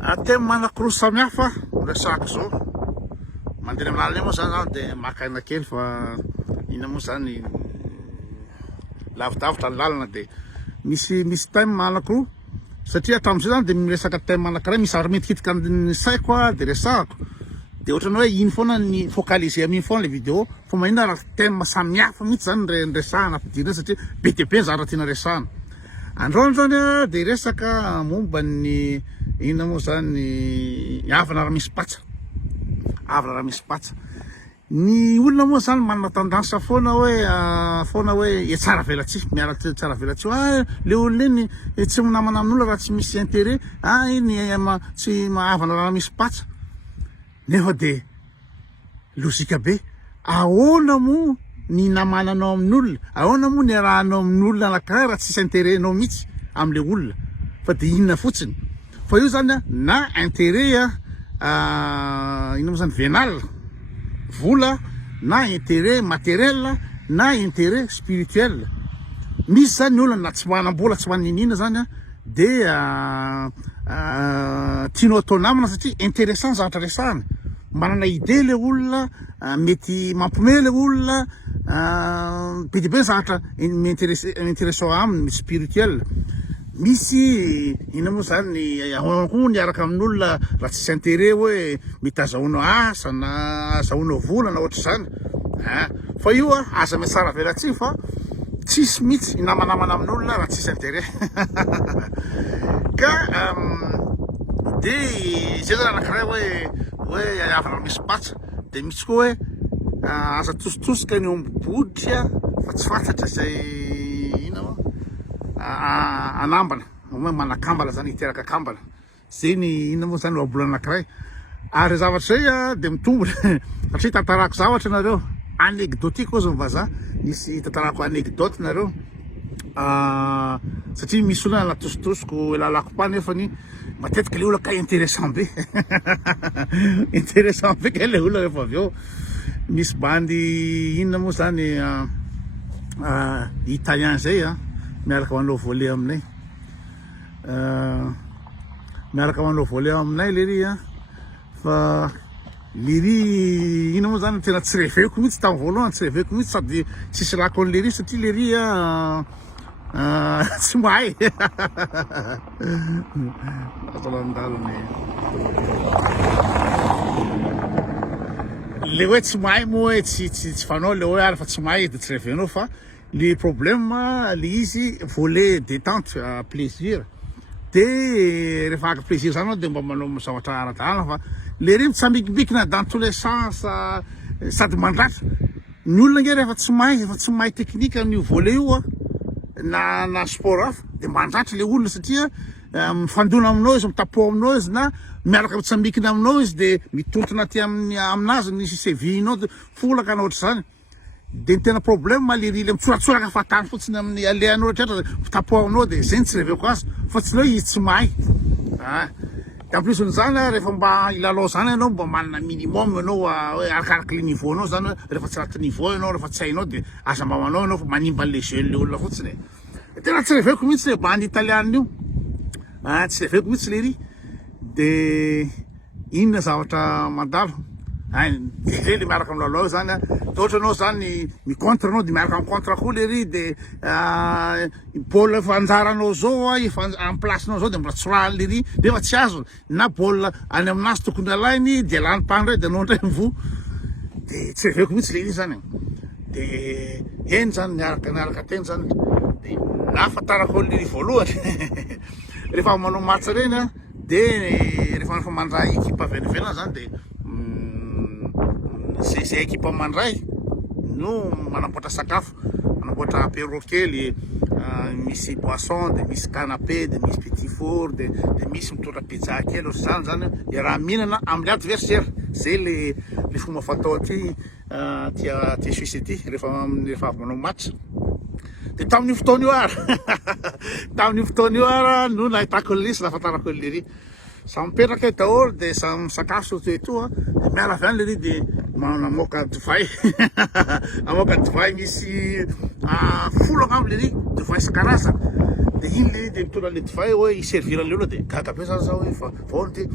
Thème anankiroa samihafa resako zao mandeha amin'ny lalana moa zany zaho dia maka aina kely fa ina moa zany lavidavitra ny lalana dia misy thème anankiroa satria hatramin'izay zany dia miresaka thème anankiray misy zavatra mentikitika ny saiko dia resahako dia ohatrany hoe iny foana ny focaliser amin'iny foana le vidéo fa maninona raha thème samihafa mihitsy zany resahana ampidirana satria be dia be ny zavatra tiana resahana. Androany zany dia resaka momba ny ina moa zany havana raha misy patsa, havana raha misy patsa. Ny olona moa zany manana tendance foana hoe tsara velatsy miara tsara velatsy le olona iny tsy namana amin'olona raha tsy misy intérêt iny tsy mahavana raha misy patsa. Nefa dia lozika be, ahoana moa ny namananao amin'olona, ahoana moa ny arahanao amin'olona anankiray raha tsisy intérêt-nao mihitsy amin'le olona, fa dia inona fotsiny fa io zany na intérêt ina moa zany vénal vola, na intérêt matériel, na intérêt spirituel. Misy zany ny olona na tsy manam-bola tsy maninina zany dia tianao atao namana satria intéressant zavatra resahana, manana idée le olona, mety mampiomehy le olona, be dia be ny zavatra intéressant aminy spirituel. Misy ina moa zany ahoana ny araka amin'olona raha tsisy intérêt hoe mety azahoanao asa na azahoanao vola na ohatra zany fa io aza me tsara velatsy fa tsisy mihitsy namanamana amin'olona raha tsisy intérêt ka dia zay zany anankiray hoe havana misy patsa. Dia misy koa hoe aza tositosika ny ombiboditra fa tsy fantatra zay ina moa anambana hoe manakambana zany hiteraka kambana, zay ny ina moa zany ohabola anankiray. Ary zavatra zay dia mitombona satria tantarako zavatra nareo anekdotika ozy vazaha, misy tantarako anekdote nareo satria misy olona natositosiko lalako pa nefany matetika le olona ka intéressant be intéressant be ka le olona rehefa avy eo. Misy bandy inona moa zany italien zay miaraka manao volley aminay, miaraka manao volley aminay le ry fa le ry ina moa zany tena tsy reveko mihitsy tamin'ny voalohany, tsy reveko mihitsy sady tsisy rako an'le ry satria le ry tsy mahay le hoe tsy mahay moa hoe tsy fanao le hoe ary fa tsy mahay dia tsy revenao fa le problème le izy volet détente plaisir dia rehefa aka plaisir zany dia mba manao zavatra ara-dalàna fa le ry mitsambikimbikina dans tous les sens sady mandratra ny olona nge rehefa tsy mahay teknika amin'io volet io na sport hafa dia mandratra le olona satria mifandona aminao izy, mitapo aminao izy na miaraka mitsambikina aminao izy dia mitontona aty aminazy ny sevinao folaka na ohatra zany. Dia ny tena problème le ry le mitsoratsoraka fatany fotsiny amin'ny alehanao rehetrarehetra mitapo aminao dia zay tsy reveko azy fa tsy hoe izy tsy mahay. Dia en plus n'izany rehefa mba hilalao zany ianao mba manana minimum ianao hoe arakaraky le niveau anao zany hoe rehefa tsy anaty niveau ianao rehefa tsy hainao dia aza mba manao ianao fa manimba le jeu le olona fotsiny. Tena tsy reveko mihitsy le bandy italiana io, tsy reveko mihitsy le ry. Dia inona zavatra mandalo dia le miaraka milalao zany ohatra anao zany micontre anao dia miaraka micontre koa le ry dia baolina efa anjaranao zao efa amin'ny placenao zao dia mbola tsorahan'ny le ry nefa tsy azo na baolina any aminazy tokony alainy dia lany tany ray dia anao indray mivoa. Dia tsy reveko mihitsy le ry zany. Dia eny zany niaraka teny zany dia nahafantarako le ry voalohany rehefa manao match reny dia rehefa mandray équipe avy any ivelany zany dia zay équipe mandray no manamboatra sakafo, manamboatra apéro kely, misy boisson dia misy canapé dia misy petit four dia misy mitondra pizza kely ohatr'izany zany dia raha mihinana amin'ny adversaire. Zay le fomba fatao aty tia Suisse aty rehefa avy manao match. Dia tamin'io fotoana io tamin'io fotoana io no nahitako le sy nahafantarako le ry samy mipetraka daholo dia samy misakafo sotoetoa dia miala avy any le ry dia namoaka divay amoaka divay misy folo angamba le ry divay isan-karazany de iny le de mitondra le divay hoe iservira an'le olona de gaga be zany za hoe fa vaoly ty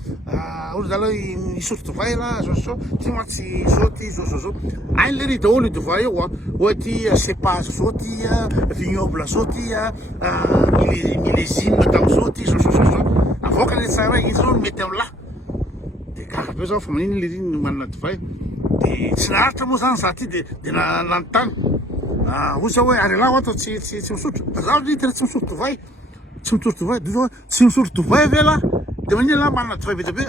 olo zalahy misotro divay la zao ty matsy zao ty zao ainy le ry daholo divay io hoe ty cépage zao ty vignoble zao ty millésime tam'zao ty zao avoaka le tsara izy zao no mety am'la de gaga be zao fa manino le riny manana divay de tsy naharitra moa zany za ty de nanontany ozy hoe ary lahy atao tsy misotro zaho ny tena tsy misotro divay de zao tsy misotro divay ve la de manino la manana divay be dia be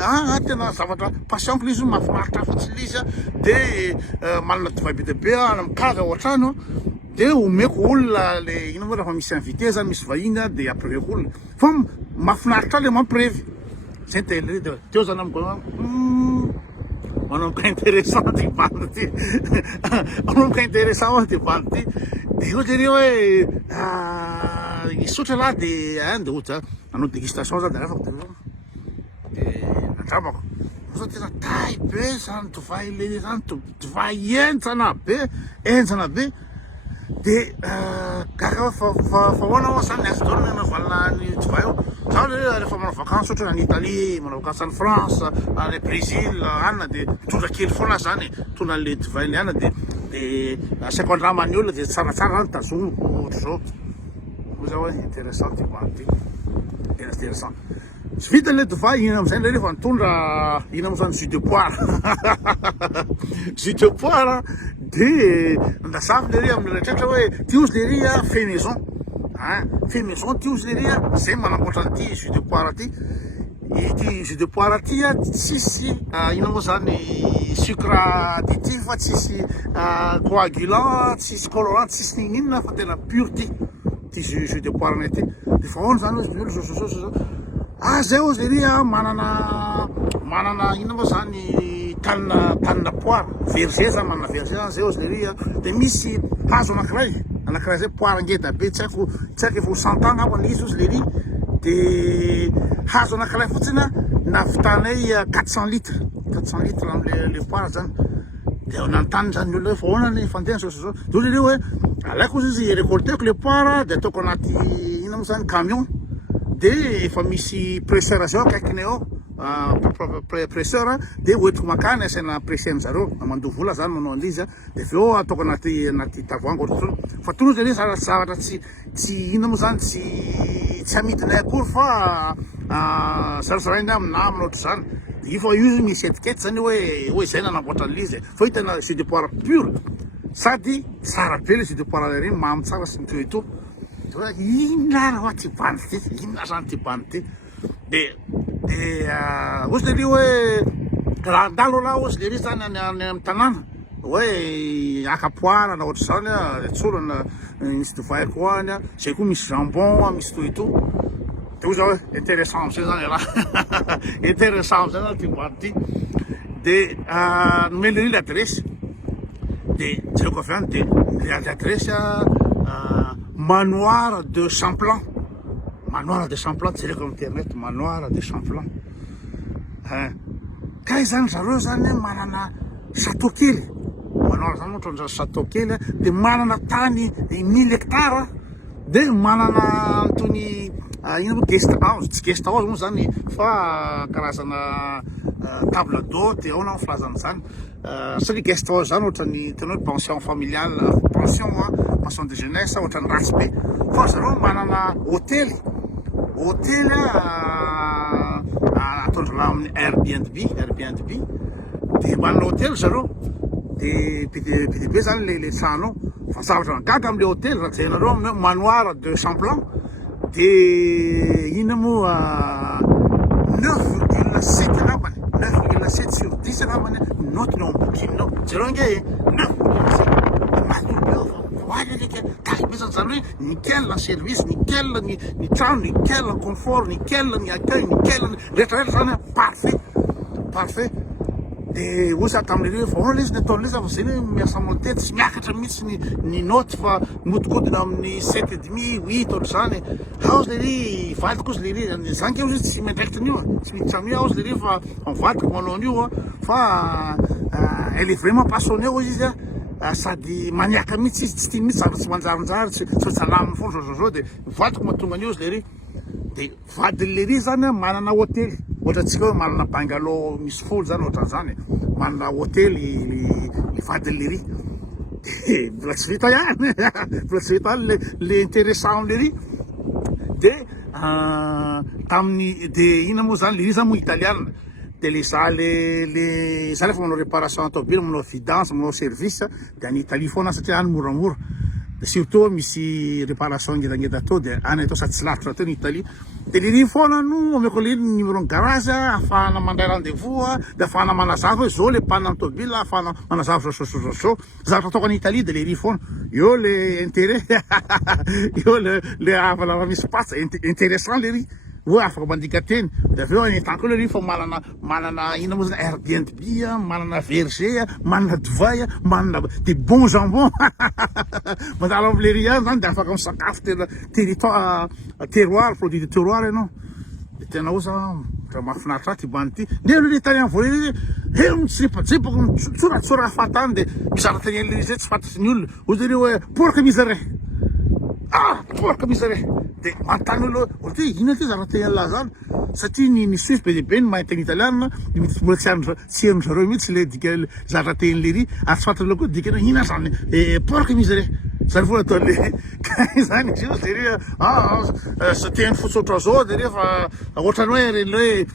tena zavatra passion le izy mahafinaritra afatsy le izy de manana divay be dia be mikaga ao an-trano de omeko olona le ino moa rehefa misy invité zany misy vahiny de ampireveko olona fa mahafinaritra le mampirevy zay tele de teo zany amiko manomboka intéressant ty bande ty manomboka intéressant ty bande ty de io le hoe isotra lahy de ohatry nanao dégustation zany de afaka de andramako zao tena tay be zany divay le zany divay enjana be de gaga fa hoana ao zany azy dao na valina ny divay io zaho le rehefa manao vakansy ohatra any Italie manao vakansy any France any Brésil anina de mitondra kely foana zany tondra le divay le ana de asaiko andramany olona de tsaratsara zany tazomiko ohatra zao za hoe intéressant ty banty tena intéressant tsy vita le divay ina am'zay le rehefa mitondra ina am'zany jus de poire jus de poire de andasavy le ry amin'ny rehetrarehetra hoe ty ozy le ry fait maison ty ozy le ry zay manamboatra an'ity jus de poire ty ity jus de poire ty tsisy ina moa zany sucre additif fa tsisy coagulant tsisy colorant tsisy ninninona fa tena pur ty jus de poire nay ty de fa hoana zany ozy zao zay ozy le ry manana ina moa zany tanina poire verger zany manana verger zany zay ozy le ry de misy hazo anankiray zay poire ngeda be tsy haiko efa ho 100 ans ngambany izy ozy le ry de hazo anankiray fotsiny navitanay 400 litres amle poire zany de nanontany zany ny olona hoe fa hoana ny fandeha zao de le ry hoe alaiko ozy izy récolteko le poire de ataoko anaty ina moa zany camion de efa misy presseur zao akaikiny ao presseur de hoentiko makany asaina presseny zareo mandoa vola zany manao an'izy de aveo ataoko anaty tavoangy ohatrany fa tolozy le zavatra tsy ina moa zany tsy amidinay akory fa zarazarainy aminamina ohatry zany de io fa io misy etikety zany hoe zay nanamboatra an'izy fa io tena jus de poire pur sady tsara be le jus de poire le reny mamy tsara sy mito ito inona raha ty bandy ty inona zany ty bandy ty de ozy le ry hoe raha andalo laha ozy le ry zany any amin'ny tanàna hoe akapoara na ohatry zany tsolana misy divay koa any zay koa misy jambon misy to ito de ozy hoe intéressant am'zay zany raha intéressant am'zay zany ty bandy ty de nomeny le l'adresse de jereko avy any de le adresse manoir de Champlain jereko amin'ny internet manoir de Champlain ka zany zareo zany manana château kely manoir zany ohatran'zany château kely de manana tany 1000 hectares de manana antony ino moa guest house tsy guest house moa zany fa karazana table d'hôte ao na filazan'izany satria guest house zany ohatrany tena hoe pension familiale pension de jeunesse ohatrany ratsy be fa zareo manana hôtely ataondrona amin'ny Airbnb de manana hôtely zareo de be be zany le trano fa zavatra gaga am'le hôtely raha jerenareo amin'ny manoir de Champlain de ina moa 9,7 angambany 9,7 sur 10 angambany note no ambokinao zareo nge 9,7 aleka taibezany zany hoe nickel ny service nickel ny trano nickel ny confort nickel ny accueil nickel rehetrarehetra zany parfait de ozy tam'le hoe vaona le izy ny ataon'le izy fa zay hoe miasa motety sy miakatra mihitsy ny note fa modikodina amin'ny 7,5 8 ohatry zany aozy le ry vadiko ozy le ry zany ke ozy tsy miandraikitan'io tsy miditra amin'io aozy le ry fa mivadiko manao an'io fa elle est vraiment passionnée ozy izy sady maniaka mihitsy izy tsy tia mihitsy zavatra tsy manjarinjary tsy salaminy foana zao de vadiko mahatonga an'io izy lery de vadiny lery zany manana hôtely ohatra atsika hoe manana bungalow misy folo zany ohatran'izany manana hôtely le vadiny lery de mbola tsy vita ihany mbola tsy vita ihany le intéressant lery de tamin'ny de ina moa zany lery zany moa italiana de le za rehefa manao réparation automobile manao vidange manao service de any Italie foana satria any moramora de surtout misy réparation ngedangeda atao de any atao sady tsy lavitra atao ny Italie de lery foana no ameko le numéro ny garage afahana mandray rendez-vous de afahana manazava hoe zao le panne automobile afahana manazava zao zavatra ataoko any Italie de lery foana eo le intérêt eo le avala misy patsa intéressant lery hoe afaka mandika teny de aveo any tanko lery fa manana ina moa zany Airbnb manana verger manana divay manana de bon jambon mandalo am lery ihany zany de afaka misakafo tena terroir produit de terroir ianao de tena osa raha mahafinaritra ty bany ty nde le italien voalery mitsipajipaka mitsoratsora afatany de mizara teny lery zay tsy fantatry ny olona ozy lery hoe porca miseria porca miseria de manontany olo ohatra hoe ina ty zara teny la zany satria ny suisse be deabe ny mahay teny italiana mbola tsy hain'ny zareo mihitsy le dika zara teny lery ary tsy fantatry lo koa dikany ina zany porca miseria zany foana atao le zany izy io lery sa teny fotsy oatra zao de rehefa ohatrany hoe reny hoe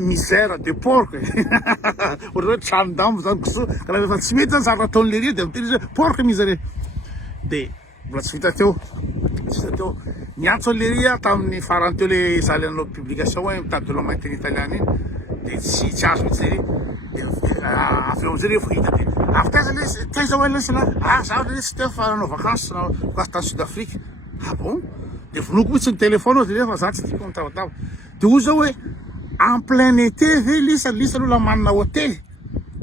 misère de porc ohatra hoe tranodambo zany koso ka raha rehefa tsy mety zany zara ataony lery de miteny izy hoe porca miseria de mbola tsy vita teo niantso lery tamin'ny farany teo le zalanao publication hoe mitady olo mahay teny italiana iny de tsy azo mihitsy lery de aveo amizay rehefa hita de taiza hoe lesy la zaho le tsy te fa nanao vacances kasi tany Sud-Afrique bon de vonoko mihitsy ny telefone ao de rehefa za tsy tiako mitavatava de ozy zao hoe en plein été ve lisa aloha manana hôtely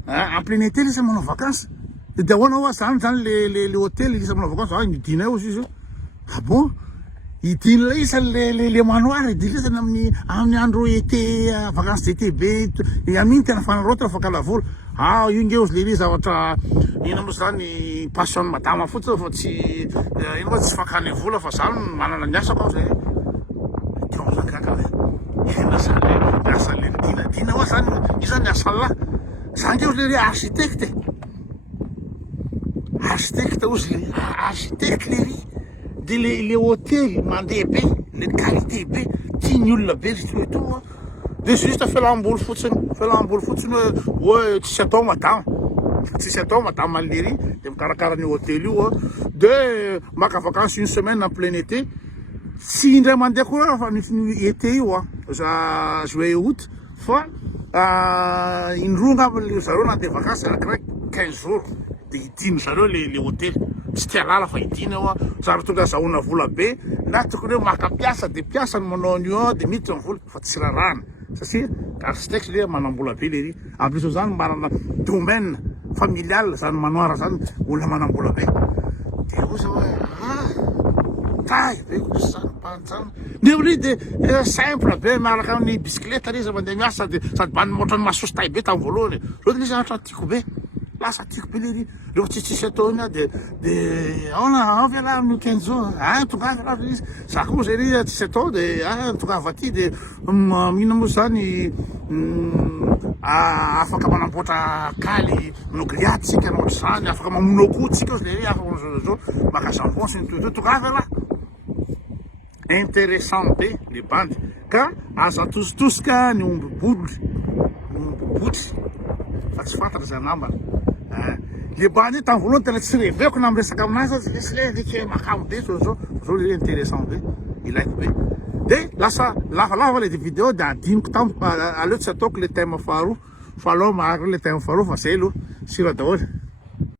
en plein été lisa manao vacances de ahoana hoa zany le hôtely lisa manao vacances nidina eo izy io bon idina la isa le manoary de lesany amin'ny andro été vacances d'été be amin'iny tena fanarotana fakalavola io nge ozy lery zavatra ina moa zany passion madama fotsiny fa tsy ina moa tsy fakany vola fa zany manana ny asako zay tiamozakaka hoe ina zany asa le dina hoa zany io zany asan'lahy zany nge ozy lery architecte ozy le architecte lery de le hôtely mandeha be le qualité be tiany olona be izy hoe to de juste fialam-boly fotsiny hoe tsisy atao madama any lery de mikarakara ny hôtely io de maka vacances une semaine en plein été tsy indray mandeha koa fa ny été io juillet août fa indroa ngamba zareo nandeha vacances anakiraiky 15 jours de idiny zareo le hôtely tsy tia lala fa idina eo zara tonga zahona vola be na tokony hoe maka piasa de piasa ny manao an'io de miditra ny vola fa tsy rarahana satria architecte le manambola be lery en plus zany manana domaine familial zany manoara zany olona manambola be de ozy hoe tay be zany panjany neoli de simple be miaraka amin'ny bicyclette izy mandeha miasa de sady mba motrany mahasosy tay be tamin'ny voalohany zao de le zatra tiako be lasa tiako be lery rehefa tsitsisy atao iny de aona avy ala amin'ny 15 jours tongavy ala izy za koa moa zay ry tsisy atao de tongavy aty de mihina moa zany afaka manamboatra kaly manao grillade tsika anao ohatr'izany afaka mamono akoho tsika ozy lery afaka zao maka jambon sy ny toy tongavy ala intéressant be le bandy ka aza tositosika ny omby botry fa tsy fantatra zay nambana le bandy io tamin'ny voalohany tena tsy reveko na miresaka aminazy lesy le reke makamo be zao le intéressant be ilaiko be de lasa lavalava le vidéo de adiniko tamiko aleo tsy ataoko le thème faharoa fa aloha maharo le thème faharoa fa zay aloha sira daholo